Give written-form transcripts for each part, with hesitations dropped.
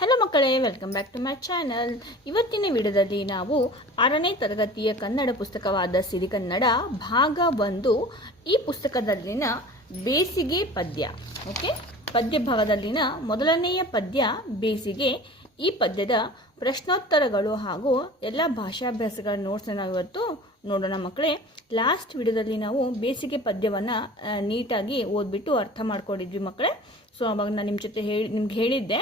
Hello ಮಕ್ಕಳೇ, welcome back to my channel. ಇವತ್ತಿನ ವಿಡಿಯೋದಲ್ಲಿ ನಾವು 6ನೇ ತರಗತಿಯ ಕನ್ನಡ ಪುಸ್ತಕವಾದ ಸಿರಿಗನ್ನಡ ಭಾಗ 1 ಈ ಪುಸ್ತಕದಲ್ಲಿನ ಬೇಸಿಗೆ ಪದ್ಯ. ಓಕೆ, ಪದ್ಯ ಭಾಗದಲ್ಲಿನ ಮೊದಲನೆಯ ಪದ್ಯ ಬೇಸಿಗೆ. ಈ ಪದ್ಯದ ಪ್ರಶ್ನೋತ್ತರಗಳು ಹಾಗೂ ಎಲ್ಲ ಭಾಷಾಭ್ಯಾಸಗಳ ನೋಟ್ಸ್ ನಾವು ಇವತ್ತು ನೋಡೋಣ ಮಕ್ಕಳೇ. ಲಾಸ್ಟ್ ವಿಡಿಯೋದಲ್ಲಿ ನಾವು ಬೇಸಿಗೆ ಪದ್ಯವನ್ನು ನೀಟಾಗಿ ಓದ್ಬಿಟ್ಟು ಅರ್ಥ ಮಾಡ್ಕೊಂಡಿದ್ವಿ ಮಕ್ಕಳೇ. ಸೊ ಅವಾಗ ನಾನು ನಿಮ್ಮ ಜೊತೆ ನಿಮ್ಗೆ ಹೇಳಿದ್ದೆ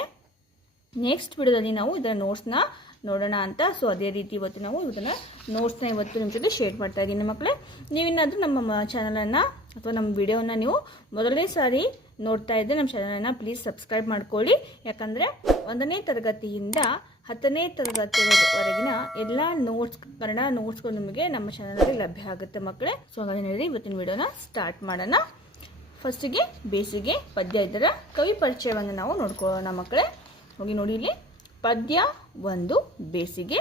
ನೆಕ್ಸ್ಟ್ ವಿಡಿಯೋದಲ್ಲಿ ನಾವು ಇದರ ನೋಟ್ಸ್ನ ನೋಡೋಣ ಅಂತ. ಸೊ ಅದೇ ರೀತಿ ಇವತ್ತು ನಾವು ಇದನ್ನು ನೋಟ್ಸ್ನ ಇವತ್ತು ನಿಮ್ಮ ಜೊತೆ ಶೇರ್ ಮಾಡ್ತಾ ಇದ್ದೀನಿ ಮಕ್ಕಳೇ. ನೀವೇನಾದರೂ ನಮ್ಮ ಚಾನಲನ್ನು ಅಥವಾ ನಮ್ಮ ವಿಡಿಯೋನ ನೀವು ಮೊದಲನೇ ಸಾರಿ ನೋಡ್ತಾ ಇದ್ದರೆ ನಮ್ಮ ಚಾನಲನ್ನು ಪ್ಲೀಸ್ ಸಬ್ಸ್ಕ್ರೈಬ್ ಮಾಡ್ಕೊಳ್ಳಿ. ಯಾಕಂದರೆ 1ನೇ ತರಗತಿಯಿಂದ 10ನೇ ತರಗತಿವರೆಗಿನ ಎಲ್ಲ ಕನ್ನಡ ನೋಟ್ಸ್ಗಳು ನಿಮಗೆ ನಮ್ಮ ಚಾನಲಲ್ಲಿ ಲಭ್ಯ ಆಗುತ್ತೆ ಮಕ್ಕಳೇ. ಸೊ ಹಾಗಾಗಿ ನೋಡಿ ಇವತ್ತಿನ ವಿಡಿಯೋನ ಸ್ಟಾರ್ಟ್ ಮಾಡೋಣ. ಫಸ್ಟಿಗೆ ಬೇಸಿಗೆ ಪದ್ಯ, ಇದರ ಕವಿ ಪರಿಚಯವನ್ನು ನಾವು ನೋಡ್ಕೊಳ್ಳೋಣ ಮಕ್ಕಳೇ. ಹೋಗಿ ನೋಡಿ, ಇಲ್ಲಿ ಪದ್ಯ 1 ಬೇಸಿಗೆ.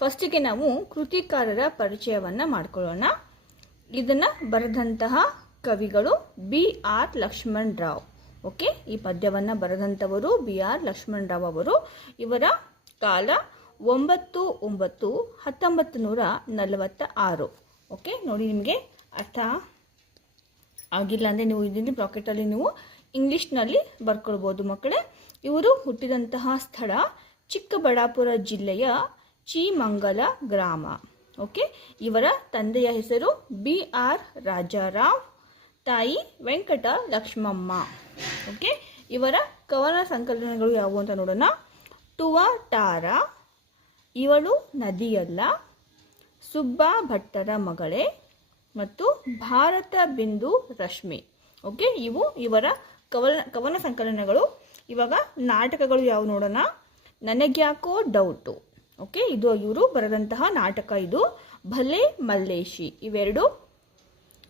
ಫಸ್ಟಿಗೆ ನಾವು ಕೃತಿಕಾರರ ಪರಿಚಯವನ್ನು ಮಾಡ್ಕೊಳ್ಳೋಣ. ಇದನ್ನು ಬರೆದಂತಹ ಕವಿಗಳು BR ಲಕ್ಷ್ಮಣ್ ರಾವ್. ಓಕೆ, ಈ ಪದ್ಯವನ್ನು ಬರೆದಂಥವರು BR ಲಕ್ಷ್ಮಣ್ ರಾವ್ ಅವರು. ಇವರ ಕಾಲ 9/9/1946. ಓಕೆ, ನೋಡಿ ನಿಮಗೆ ಅರ್ಥ ಆಗಿಲ್ಲ ಅಂದರೆ ನೀವು ಇದನ್ನು ಬ್ರಾಕೆಟಲ್ಲಿ ನೀವು ಇಂಗ್ಲೀಷ್ನಲ್ಲಿ ಬರ್ಕೊಳ್ಬೋದು ಮಕ್ಕಳೇ. ಇವರು ಹುಟ್ಟಿದಂತಹ ಸ್ಥಳ ಚಿಕ್ಕಬಳ್ಳಾಪುರ ಜಿಲ್ಲೆಯ ಚೀಮಂಗಲ ಗ್ರಾಮ. ಓಕೆ, ಇವರ ತಂದೆಯ ಹೆಸರು BR ರಾಜಾರಾವ್, ತಾಯಿ ವೆಂಕಟ ಲಕ್ಷ್ಮಮ್ಮ. ಓಕೆ, ಇವರ ಕವನ ಸಂಕಲನಗಳು ಯಾವುವು ಅಂತ ನೋಡೋಣ. ಟುವಟಾರ, ಇವಳು ನದಿಯಲ್ಲ, ಸುಬ್ಬಾ ಭಟ್ಟರ ಮಗಳೇ ಮತ್ತು ಭಾರತ ಬಿಂದು ರಶ್ಮಿ. ಓಕೆ, ಇವು ಇವರ ಕವನ ಸಂಕಲನಗಳು. ಇವಾಗ ನಾಟಕಗಳು ಯಾವ ನೋಡೋಣ. ನನಗ್ಯಾಕೋ ಡೌಟು. ಓಕೆ, ಇದು ಇವರು ಬರೆದಂತಹ ನಾಟಕ. ಇದು ಭಲೆ ಮಲ್ಲೇಶಿ. ಇವೆರಡು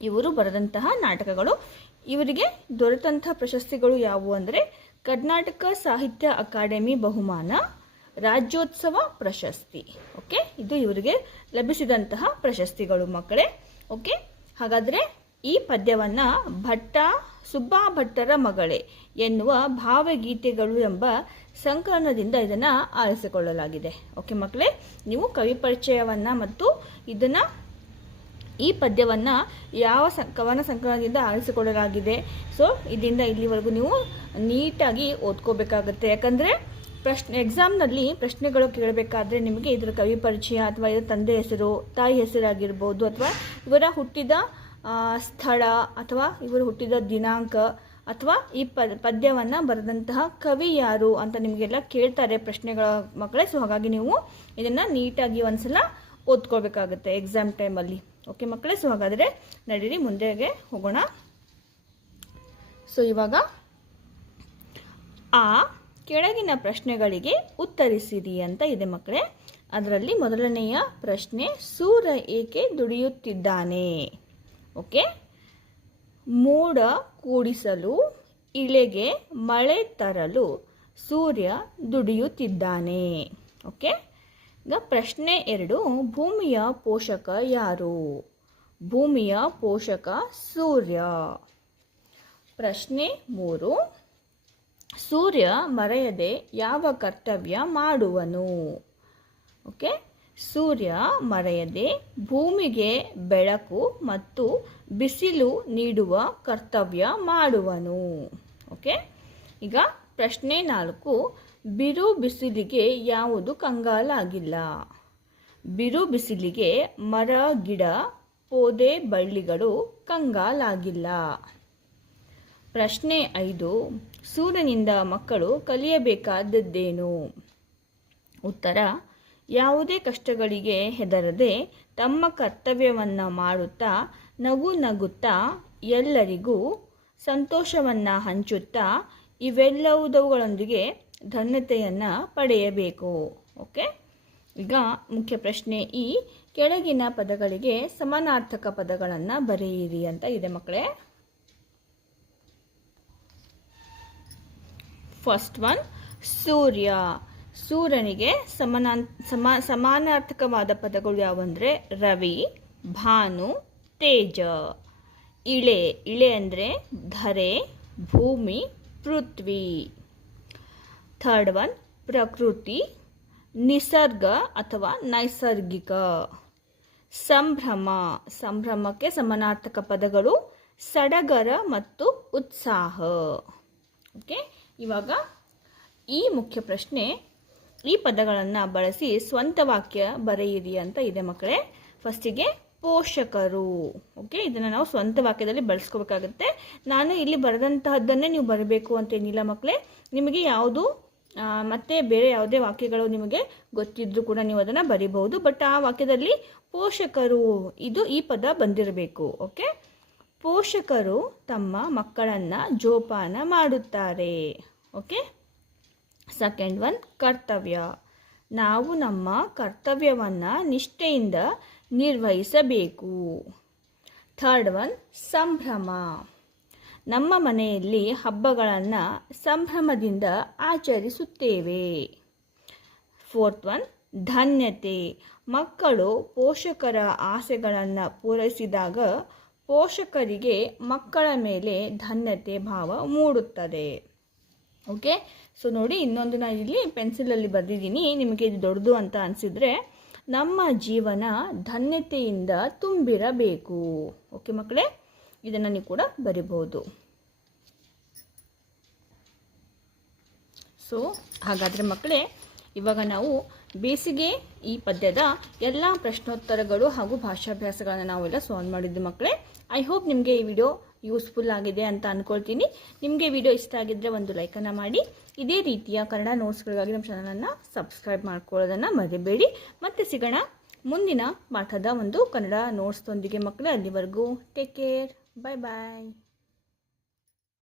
ಇವರು ಬರೆದಂತಹ ನಾಟಕಗಳು. ಇವರಿಗೆ ದೊರೆತಂತಹ ಪ್ರಶಸ್ತಿಗಳು ಯಾವುವು ಅಂದರೆ ಕರ್ನಾಟಕ ಸಾಹಿತ್ಯ ಅಕಾಡೆಮಿ ಬಹುಮಾನ, ರಾಜ್ಯೋತ್ಸವ ಪ್ರಶಸ್ತಿ. ಓಕೆ, ಇದು ಇವರಿಗೆ ಲಭಿಸಿದಂತಹ ಪ್ರಶಸ್ತಿಗಳು ಮಕ್ಕಳೇ. ಓಕೆ, ಹಾಗಾದರೆ ಈ ಪದ್ಯವನ್ನು ಸುಬ್ಬಾ ಭಟ್ಟರ ಮಗಳೇ ಎನ್ನುವ ಭಾವಗೀತೆಗಳು ಎಂಬ ಸಂಕಲನದಿಂದ ಇದನ್ನು ಆರಿಸಿಕೊಳ್ಳಲಾಗಿದೆ. ಓಕೆ ಮಕ್ಕಳೇ, ನೀವು ಕವಿ ಪರಿಚಯವನ್ನು ಮತ್ತು ಈ ಪದ್ಯವನ್ನು ಯಾವ ಕವನ ಸಂಕಲನದಿಂದ ಆರಿಸಿಕೊಳ್ಳಲಾಗಿದೆ, ಸೊ ಇದರಿಂದ ಇಲ್ಲಿವರೆಗೂ ನೀವು ನೀಟಾಗಿ ಓದ್ಕೋಬೇಕಾಗುತ್ತೆ. ಯಾಕಂದರೆ ಎಕ್ಸಾಮ್ನಲ್ಲಿ ಪ್ರಶ್ನೆಗಳು ಕೇಳಬೇಕಾದ್ರೆ ನಿಮಗೆ ಇದರ ಕವಿ ಪರಿಚಯ ಅಥವಾ ಇದರ ತಂದೆ ಹೆಸರು, ತಾಯಿ ಹೆಸರಾಗಿರ್ಬೋದು, ಅಥವಾ ಇವರ ಹುಟ್ಟಿದ ಸ್ಥಳ ಅಥವಾ ಇವರು ಹುಟ್ಟಿದ ದಿನಾಂಕ ಅಥವಾ ಈ ಪದ್ಯವನ್ನು ಬರೆದಂತಹ ಕವಿ ಯಾರು ಅಂತ ನಿಮಗೆಲ್ಲ ಕೇಳ್ತಾರೆ ಪ್ರಶ್ನೆಗಳ ಮಕ್ಕಳೇ. ಸೊ ಹಾಗಾಗಿ ನೀವು ಇದನ್ನು ನೀಟಾಗಿ ಒಂದ್ಸಲ ಓದ್ಕೊಳ್ಬೇಕಾಗುತ್ತೆ ಎಕ್ಸಾಮ್ ಟೈಮಲ್ಲಿ. ಓಕೆ ಮಕ್ಕಳೇ, ಸೊ ಹಾಗಾದರೆ ನಡೀರಿ ಮುಂದೆಗೆ ಹೋಗೋಣ. ಸೊ ಇವಾಗ ಕೆಳಗಿನ ಪ್ರಶ್ನೆಗಳಿಗೆ ಉತ್ತರಿಸಿರಿ ಅಂತ ಇದೆ ಮಕ್ಕಳೇ. ಅದರಲ್ಲಿ ಮೊದಲನೆಯ ಪ್ರಶ್ನೆ, ಸೂರ್ಯ ಏಕೆ ದುಡಿಯುತ್ತಿದ್ದಾನೆ? ಓಕೆ, ಮೋಡ ಕೂಡಿಸಲು ಇಳೆಗೆ ಮಳೆ ತರಲು ಸೂರ್ಯ ದುಡಿಯುತ್ತಿದ್ದಾನೆ. ಓಕೆ, ಈಗ ಪ್ರಶ್ನೆ 2, ಭೂಮಿಯ ಪೋಷಕ ಯಾರು? ಭೂಮಿಯ ಪೋಷಕ ಸೂರ್ಯ. ಪ್ರಶ್ನೆ 3, ಸೂರ್ಯ ಮರೆಯದೆ ಯಾವ ಕರ್ತವ್ಯ ಮಾಡುವನು? ಓಕೆ, ಸೂರ್ಯ ಮರೆಯದೆ ಭೂಮಿಗೆ ಬೆಳಕು ಮತ್ತು ಬಿಸಿಲು ನೀಡುವ ಕರ್ತವ್ಯ ಮಾಡುವನು. ಓಕೆ, ಈಗ ಪ್ರಶ್ನೆ 4, ಬಿರು ಬಿಸಿಲಿಗೆ ಯಾವುದು ಕಂಗಾಲಾಗಿಲ್ಲ? ಬಿರು ಬಿಸಿಲಿಗೆ ಮರ, ಗಿಡ, ಪೊದೆ, ಬಳ್ಳಿಗಳು ಕಂಗಾಲಾಗಿಲ್ಲ. ಪ್ರಶ್ನೆ 5, ಸೂರ್ಯನಿಂದ ಮಕ್ಕಳು ಕಲಿಯಬೇಕಾದದ್ದೇನು? ಉತ್ತರ, ಯಾವುದೇ ಕಷ್ಟಗಳಿಗೆ ಹೆದರದೆ ತಮ್ಮ ಕರ್ತವ್ಯವನ್ನು ಮಾಡುತ್ತಾ ನಗು ನಗುತ್ತಾ ಎಲ್ಲರಿಗೂ ಸಂತೋಷವನ್ನು ಹಂಚುತ್ತಾ ಇವೆಲ್ಲವುಗಳೊಂದಿಗೆ ಧನ್ಯತೆಯನ್ನು ಪಡೆಯಬೇಕು. ಓಕೆ, ಈಗ ಮುಖ್ಯ ಪ್ರಶ್ನೆ ಈ ಕೆಳಗಿನ ಪದಗಳಿಗೆ ಸಮಾನಾರ್ಥಕ ಪದಗಳನ್ನು ಬರೆಯಿರಿ ಅಂತ ಇದೆ ಮಕ್ಕಳೇ. ಫಸ್ಟ್ ಒನ್, ಸೂರ್ಯ. ಸೂರ್ಯನಿಗೆ ಸಮಾನಾರ್ಥಕವಾದ ಪದಗಳು ಯಾವುವಂದರೆ ರವಿ, ಭಾನು, ತೇಜ. ಇಳೆ ಅಂದರೆ ಧರೆ, ಭೂಮಿ, ಪೃಥ್ವಿ. ಥರ್ಡ್ ಒನ್, ಪ್ರಕೃತಿ, ನಿಸರ್ಗ ಅಥವಾ ನೈಸರ್ಗಿಕ. ಸಂಭ್ರಮ, ಸಂಭ್ರಮಕ್ಕೆ ಸಮಾನಾರ್ಥಕ ಪದಗಳು ಸಡಗರ ಮತ್ತು ಉತ್ಸಾಹ. ಓಕೆ, ಇವಾಗ ಈ ಮುಖ್ಯ ಪ್ರಶ್ನೆ, ಈ ಪದಗಳನ್ನು ಬಳಸಿ ಸ್ವಂತ ವಾಕ್ಯ ಬರೆಯಿರಿ ಅಂತ ಇದೆ ಮಕ್ಕಳೇ. ಫಸ್ಟಿಗೆ ಪೋಷಕರು. ಓಕೆ, ಇದನ್ನು ನಾವು ಸ್ವಂತ ವಾಕ್ಯದಲ್ಲಿ ಬಳಸ್ಕೋಬೇಕಾಗುತ್ತೆ. ನಾನು ಇಲ್ಲಿ ಬರೆದಂತಹದ್ದನ್ನೇ ನೀವು ಬರಬೇಕು ಅಂತೇನಿಲ್ಲ ಮಕ್ಕಳೇ. ನಿಮಗೆ ಯಾವುದು ಮತ್ತೆ ಬೇರೆ ಯಾವುದೇ ವಾಕ್ಯಗಳು ನಿಮಗೆ ಗೊತ್ತಿದ್ರೂ ಕೂಡ ನೀವು ಅದನ್ನು ಬರಿಬಹುದು. ಬಟ್ ಆ ವಾಕ್ಯದಲ್ಲಿ ಪೋಷಕರು ಈ ಪದ ಬಂದಿರಬೇಕು. ಓಕೆ, ಪೋಷಕರು ತಮ್ಮ ಮಕ್ಕಳನ್ನು ಜೋಪಾನ ಮಾಡುತ್ತಾರೆ. ಓಕೆ, ಸೆಕೆಂಡ್ ಒನ್ ಕರ್ತವ್ಯ. ನಾವು ನಮ್ಮ ಕರ್ತವ್ಯವನ್ನು ನಿಷ್ಠೆಯಿಂದ ನಿರ್ವಹಿಸಬೇಕು. ಥರ್ಡ್ ಒನ್ ಸಂಭ್ರಮ. ನಮ್ಮ ಮನೆಯಲ್ಲಿ ಹಬ್ಬಗಳನ್ನು ಸಂಭ್ರಮದಿಂದ ಆಚರಿಸುತ್ತೇವೆ. ಫೋರ್ತ್ ಒನ್ ಧನ್ಯತೆ. ಮಕ್ಕಳು ಪೋಷಕರ ಆಸೆಗಳನ್ನು ಪೂರೈಸಿದಾಗ ಪೋಷಕರಿಗೆ ಮಕ್ಕಳ ಮೇಲೆ ಧನ್ಯತೆ ಭಾವ ಮೂಡುತ್ತದೆ. ಓಕೆ, ಸೊ ನೋಡಿ, ಇನ್ನೊಂದು ನಾನು ಇಲ್ಲಿ ಪೆನ್ಸಿಲಲ್ಲಿ ಬರೆದಿದ್ದೀನಿ. ನಿಮಗೆ ಇದು ದೊಡ್ಡದು ಅಂತ ಅನಿಸಿದರೆ, ನಮ್ಮ ಜೀವನ ಧನ್ಯತೆಯಿಂದ ತುಂಬಿರಬೇಕು. ಓಕೆ ಮಕ್ಕಳೇ, ಇದನ್ನು ನೀವು ಕೂಡ ಬರಿಬಹುದು. ಸೊ ಹಾಗಾದರೆ ಮಕ್ಕಳೇ, ಇವಾಗ ನಾವು ಬೇಸಿಗೆ ಈ ಪದ್ಯದ ಎಲ್ಲ ಪ್ರಶ್ನೋತ್ತರಗಳು ಹಾಗೂ ಭಾಷಾಭ್ಯಾಸಗಳನ್ನು ನಾವೆಲ್ಲ ಸಾಲ್ವ್ ಮಾಡಿದ್ದು ಮಕ್ಕಳೇ. ಐ ಹೋಪ್ ನಿಮಗೆ ಈ ವಿಡಿಯೋ ಯೂಸ್ಫುಲ್ ಆಗಿದೆ ಅಂತ ಅಂದ್ಕೊಳ್ತೀನಿ. ನಿಮಗೆ ವಿಡಿಯೋ ಇಷ್ಟ ಆಗಿದ್ದರೆ ಒಂದು ಲೈಕನ್ನು ಮಾಡಿ. ಇದೇ ರೀತಿಯ ಕನ್ನಡ ನೋಟ್ಸ್ಗಳಿಗಾಗಿ ನಮ್ಮ ಚಾನಲನ್ನು ಸಬ್ಸ್ಕ್ರೈಬ್ ಮಾಡ್ಕೊಳ್ಳೋದನ್ನು ಮರಿಬೇಡಿ. ಮತ್ತೆ ಸಿಗೋಣ ಮುಂದಿನ ಪಾಠದ ಒಂದು ಕನ್ನಡ ನೋಟ್ಸ್ದೊಂದಿಗೆ ಮಕ್ಕಳೇ. ಅಲ್ಲಿವರೆಗೂ ಟೇಕ್ ಕೇರ್, ಬಾಯ್ ಬಾಯ್.